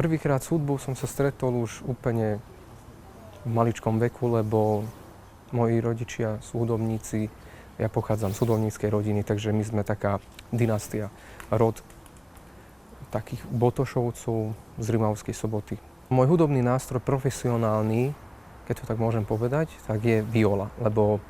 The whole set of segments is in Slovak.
Prvýkrát s hudbou som sa stretol už úplne v maličkom veku, lebo moji rodičia sú hudobníci, ja pochádzam z hudobníckej rodiny, takže my sme taká dynastia, rod takých Botošovcov z Rimavskej Soboty. Môj hudobný nástroj profesionálny, keď to tak môžem povedať, tak je viola, lebo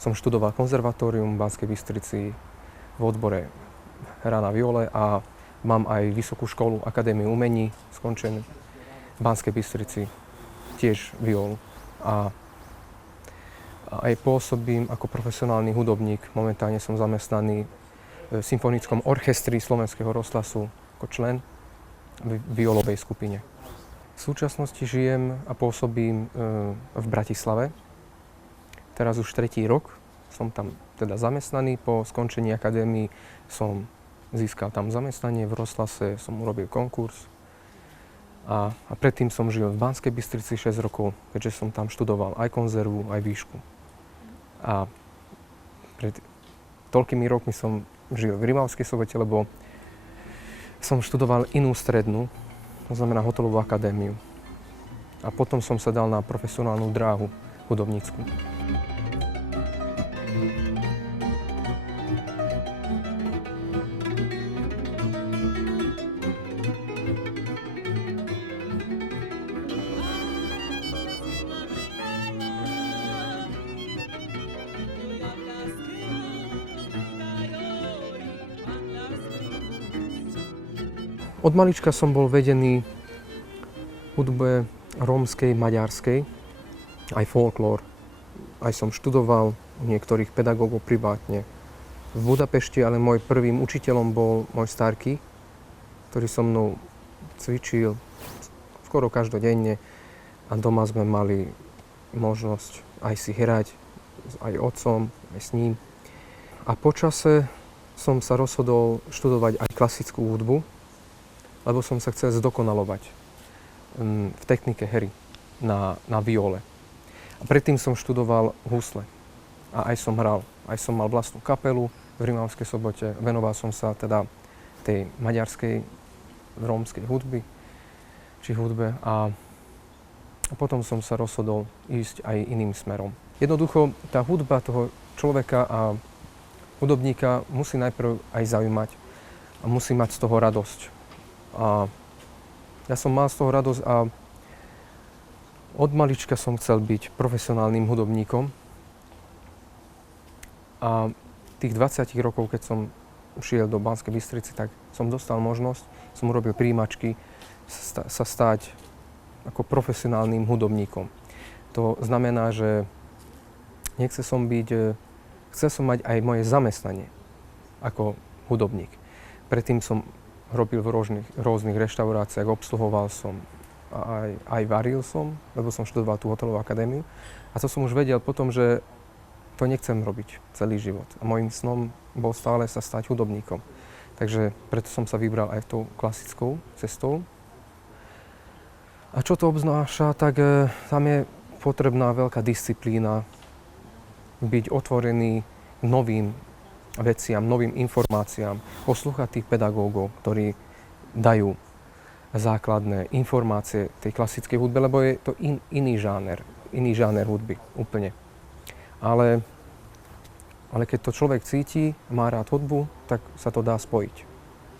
som študoval konzervatórium v Banskej Bystrici v odbore hra na viole a mám aj vysokú školu, Akadémiu umení, skončenú v Banskej Bystrici, tiež violu. A aj pôsobím ako profesionálny hudobník. Momentálne som zamestnaný v Symfonickom orchestri Slovenského rozhlasu ako člen v violovej skupine. V súčasnosti žijem a pôsobím v Bratislave. Teraz už 3. rok som tam teda zamestnaný. Po skončení akadémii som získal tam zamestnanie, v rozhlase som urobil konkurs a predtým som žil v Banskej Bystrici 6 rokov, keďže som tam študoval aj konzervu, aj výšku. A pred toľkými rokmi som žil v Rimavskej Sobote, lebo som študoval inú strednú, to znamená hotelovú akadémiu. A potom som sa dal na profesionálnu dráhu hudobnícku. Od malička som bol vedený hudbe rómskej, maďarskej, aj folklór. Aj som študoval u niektorých pedagógov privátne v Budapešti, ale môj prvým učiteľom bol môj starky, ktorý so mnou cvičil skoro každodenne a doma sme mali možnosť aj si hrať aj otcom, aj s ním. A po čase som sa rozhodol študovať aj klasickú hudbu, lebo som sa chcel zdokonalovať v technike hry na viole. A predtým som študoval husle a aj som hral. Aj som mal vlastnú kapelu v Rimavskej Sobote. Venoval som sa teda tej maďarskej, rómskej hudbe. A potom som sa rozhodol ísť aj iným smerom. Jednoducho tá hudba toho človeka a hudobníka musí najprv aj zaujímať a musí mať z toho radosť. A ja som mal z toho radosť a od malička som chcel byť profesionálnym hudobníkom. A tých 20 rokov, keď som šiel do Banskej Bystrici, tak som dostal možnosť, som urobil prijímačky sa stať ako profesionálnym hudobníkom. To znamená, že chcel som mať aj moje zamestnanie ako hudobník. Predtým som robil v rôznych reštauráciách, obsluhoval som a aj varil som, lebo som študoval tú hotelovú akadémiu. A to som už vedel potom, že to nechcem robiť celý život. A môjim snom bol stále sa stať hudobníkom. Takže preto som sa vybral aj tou klasickou cestou. A čo to obznáša, tak tam je potrebná veľká disciplína, byť otvorený novým veciam, novým informáciám, poslúchať tých pedagógov, ktorí dajú základné informácie tej klasickej hudbe, lebo je to iný žáner hudby, úplne. Ale keď to človek cíti, má rád hudbu, tak sa to dá spojiť.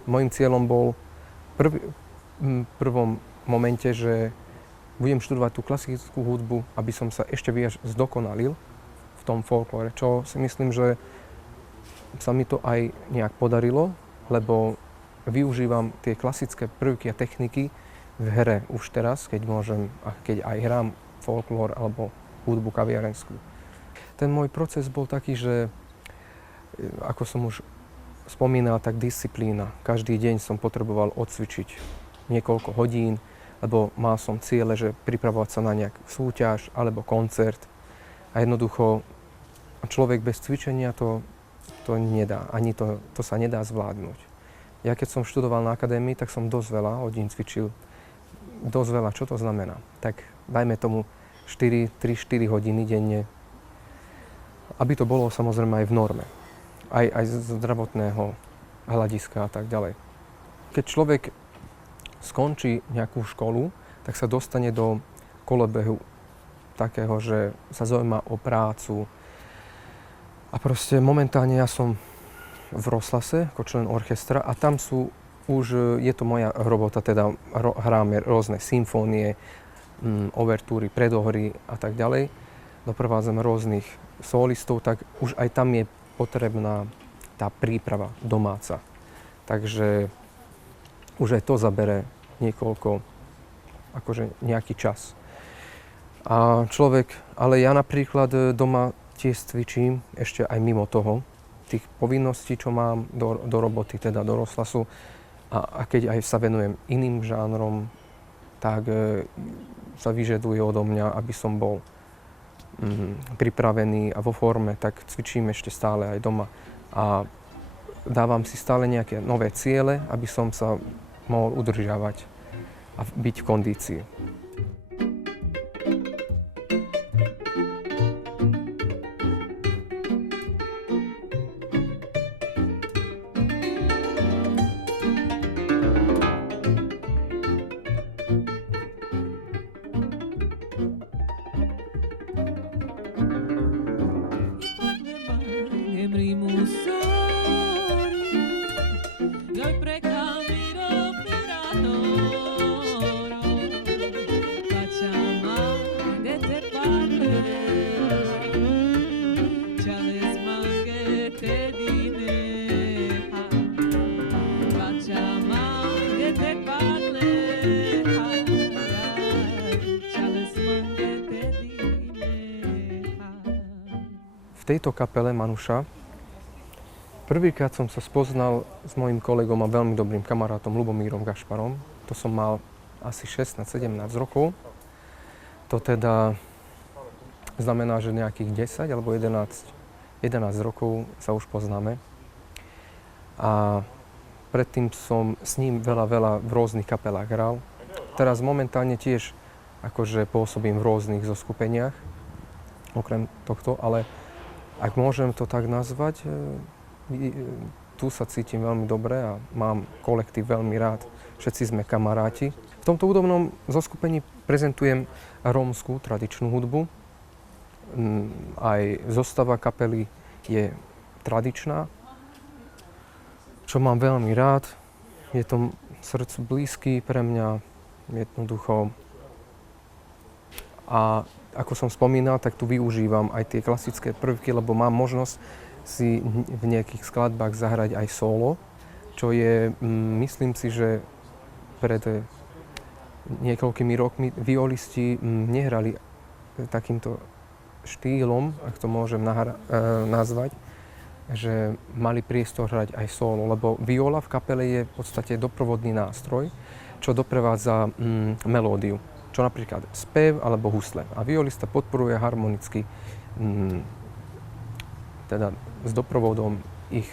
Mojím cieľom bol v prvom momente, že budem študovať tú klasickú hudbu, aby som sa ešte viac zdokonalil v tom folklóre, čo si myslím, že sa mi to aj nejak podarilo, lebo využívam tie klasické prvky a techniky v hre už teraz, keď aj hrám folklór alebo hudbu kaviarenskú. Ten môj proces bol taký, že ako som už spomínal, tak disciplína. Každý deň som potreboval odcvičiť niekoľko hodín, lebo mal som ciele, že pripravovať sa na nejakú súťaž alebo koncert. A jednoducho človek bez cvičenia to nedá, ani to sa nedá zvládnuť. Ja keď som študoval na akadémii, tak som dosť veľa hodín cvičil. Dosť veľa, čo to znamená? Tak dajme tomu 3-4 hodiny denne, aby to bolo samozrejme aj v norme. Aj z zdravotného hľadiska a tak ďalej. Keď človek skončí nejakú školu, tak sa dostane do kolobehu takého, že sa zaujíma o prácu. A proste momentálne ja som v Rozhlase ako člen orchestra a tam sú už, je to moja robota, teda hráme rôzne symfónie, overtúry, predohry a tak ďalej. Doprevádzame rôznych solistov, tak už aj tam je potrebná tá príprava domáca. Takže už aj to zabere nejaký čas. A človek, ale ja napríklad doma tiež cvičím ešte aj mimo toho, tých povinností, čo mám do roboty, teda do rozhlasu. A keď aj sa venujem iným žánrom, tak sa vyžaduje odo mňa, aby som bol pripravený a vo forme, tak cvičím ešte stále aj doma. A dávam si stále nejaké nové ciele, aby som sa mohol udržiavať a byť v kondícii. V tejto kapele Manuša prvýkrát som sa spoznal s mojím kolegom a veľmi dobrým kamarátom Ľubomírom Gašparom. To som mal asi 16-17 rokov. To teda znamená, že nejakých 10 alebo 11 rokov sa už poznáme. A predtým som s ním veľa v rôznych kapelách hral. Teraz momentálne tiež akože pôsobím v rôznych zoskupeniach, okrem tohto, ale ak môžem to tak nazvať, tu sa cítim veľmi dobre a mám kolektív veľmi rád. Všetci sme kamaráti. V tomto hudobnom zoskupení prezentujem rómskú tradičnú hudbu. Aj zostava kapely je tradičná, čo mám veľmi rád. Je to srdcu blízky pre mňa, jednoducho. A ako som spomínal, tak tu využívam aj tie klasické prvky, lebo mám možnosť si v nejakých skladbách zahrať aj solo, čo je, myslím si, že pred niekoľkými rokmi violisti nehrali takýmto štýlom, ak to môžem nazvať, že mali priestor hrať aj solo, lebo viola v kapele je v podstate doprovodný nástroj, čo doprevádza melódiu. Čo napríklad spev alebo husle. A violista podporuje harmonicky teda s doprovodom ich.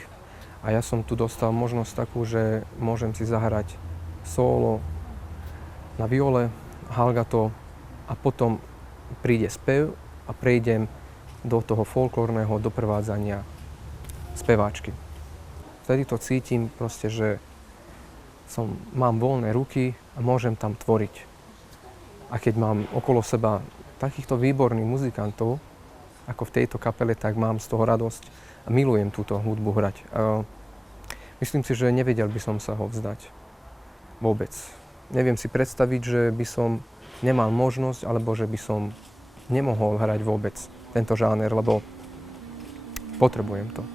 A ja som tu dostal možnosť takú, že môžem si zahrať solo na viole, halgato a potom príde spev a prejdem do toho folklórneho doprevádzania speváčky. Vtedy to cítim proste, že mám voľné ruky a môžem tam tvoriť. A keď mám okolo seba takýchto výborných muzikantov, ako v tejto kapele, tak mám z toho radosť a milujem túto hudbu hrať. Myslím si, že nevedel by som sa ho vzdať. Vôbec. Neviem si predstaviť, že by som nemal možnosť, alebo že by som nemohol hrať vôbec tento žáner, lebo potrebujem to.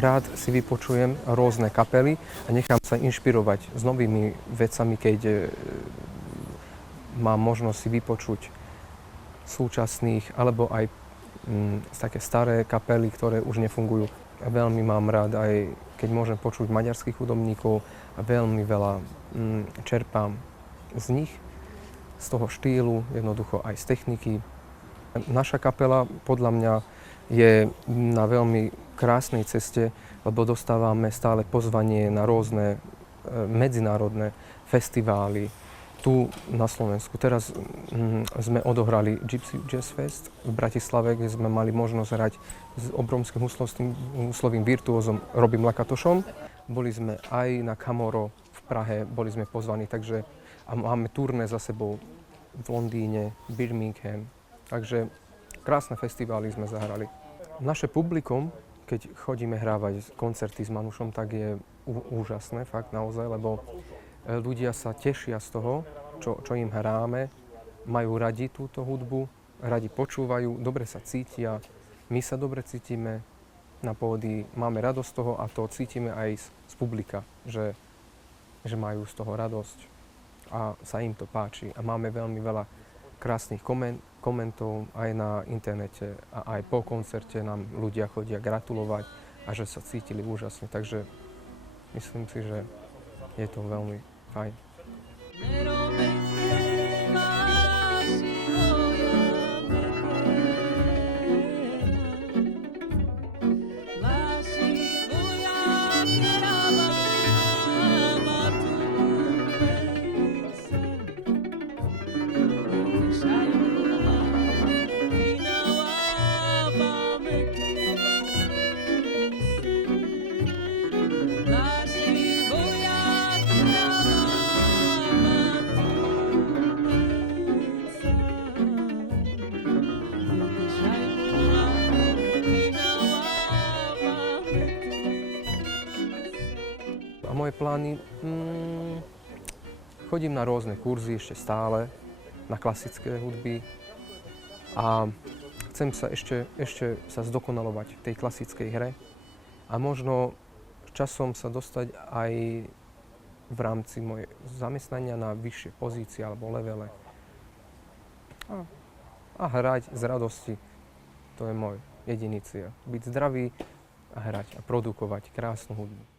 Rád si vypočujem rôzne kapely a nechám sa inšpirovať s novými vecami, keď mám možnosť si vypočuť súčasných alebo aj také staré kapely, ktoré už nefungujú. veľmi mám rád aj keď môžem počuť maďarských hudobníkov a veľmi veľa čerpám z nich, z toho štýlu, jednoducho aj z techniky. Naša kapela podľa mňa je na veľmi krásnej ceste, lebo dostávame stále pozvanie na rôzne medzinárodné festivály tu na Slovensku. Teraz sme odohrali Gypsy Jazz Fest v Bratislave, kde sme mali možnosť hrať s obrovským huslovým virtuózom Robim Lakatošom. Boli sme aj na Camorro v Prahe, boli sme pozvaní, takže a máme turné za sebou v Londýne, Birmingham, takže krásne festivály sme zahrali. Naše publikum, keď chodíme hrávať koncerty s Manušom, tak je úžasné, fakt naozaj, lebo ľudia sa tešia z toho, čo im hráme, majú radi túto hudbu, radi počúvajú, dobre sa cítia, my sa dobre cítime na pódii, máme radosť z toho a to cítime aj z publika, že majú z toho radosť a sa im to páči. A máme veľmi veľa krásnych komentov aj na internete a aj po koncerte nám ľudia chodia gratulovať a že sa cítili úžasne, takže myslím si, že je to veľmi fajn. A moje plány? Chodím na rôzne kurzy ešte stále, na klasické hudby a chcem sa ešte sa zdokonalovať v tej klasickej hre a možno časom sa dostať aj v rámci mojej zamestnania na vyššie pozície alebo levele a hrať z radosti. To je môj jediný cieľ. Byť zdravý a hrať a produkovať krásnu hudbu.